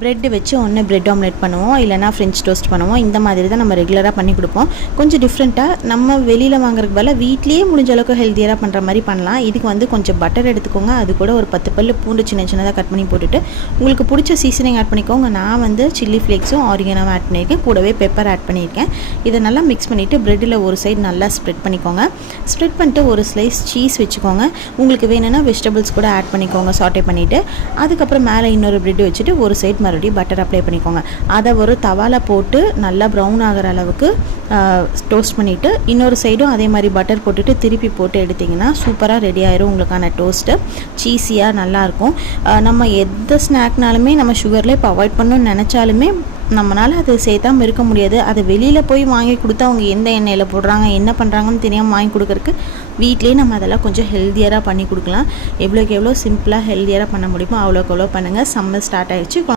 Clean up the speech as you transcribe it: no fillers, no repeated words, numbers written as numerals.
Bread வச்சு ஒன்று bread omelette பண்ணுவோம், இல்லைனா ஃப்ரெஞ்ச் டோஸ்ட் பண்ணுவோம். இந்த மாதிரி தான் நம்ம ரெகுலராக பண்ணி கொடுப்போம். கொஞ்சம் டிஃப்ரெண்ட்டாக நம்ம வெளியில் வாங்குறதுக்கு பதிலாக வீட்லேயே முடிஞ்ச அளவுக்கு ஹெல்த்தியராக பண்ணுற மாதிரி பண்ணலாம். இதுக்கு வந்து கொஞ்சம் பட்டர் எடுத்துக்கோங்க, அது கூட ஒரு 10 பல்லு பூண்டு சின்ன சின்னதாக கட் பண்ணி போட்டுட்டு உங்களுக்கு பிடிச்ச சீசனிங் ஆட் பண்ணிக்கோங்க. நான் வந்து சில்லி ஃப்ளேக்ஸும் ஆரிகனோவும் ஆட் பண்ணியிருக்கேன், கூடவே பெப்பர் ஆட் பண்ணியிருக்கேன். இதை நல்லா மிக்ஸ் பண்ணிவிட்டு ப்ரெட்டில் ஒரு சைடு நல்லா ஸ்ப்ரெட் பண்ணிக்கோங்க. ஸ்ப்ரெட் பண்ணிட்டு ஒரு ஸ்லைஸ் சீஸ் வச்சுக்கோங்க. உங்களுக்கு வேணும்னா வெஜிடபிள்ஸ் கூட ஆட் பண்ணிக்கோங்க சாட்டே பண்ணிவிட்டு. அதுக்கப்புறம் மேலே இன்னொரு ப்ரெட் வச்சுட்டு ஒரு சைடு மறுபடியும் பட்டர் அப்ளை பண்ணிக்கோங்க. அதை ஒரு தவாவில் போட்டு நல்லா ப்ரௌன் ஆகிற அளவுக்கு டோஸ்ட் பண்ணிவிட்டு இன்னொரு சைடும் அதே மாதிரி பட்டர் போட்டுட்டு திருப்பி போட்டு எடுத்திங்கன்னா சூப்பராக ரெடி ஆயிரும் உங்களுக்கான டோஸ்ட்டு. சீஸியாக நல்லாயிருக்கும். நம்ம எந்த ஸ்நாக்னாலுமே நம்ம சுகரில் இப்போ அவாய்ட் பண்ணணும்னு நினச்சாலுமே நம்மளால் அது சேர்த்தாமல் இருக்க முடியாது. அதை வெளியில் போய் வாங்கி கொடுத்தா அவங்க எந்த எண்ணெயில் போடுறாங்க என்ன பண்ணுறாங்கன்னு தெரியாமல் வாங்கி கொடுக்குறக்கு வீட்லேயே நம்ம அதெல்லாம் கொஞ்சம் ஹெல்த்தியராக பண்ணி கொடுக்கலாம். எவ்வளோக்கு எவ்வளோ சிம்பிளாக ஹெல்த்தியராக பண்ண முடியுமோ அவ்வளோக்கு எவ்வளோ பண்ணுங்கள். சம்மர் ஸ்டார்ட் ஆகிடுச்சு.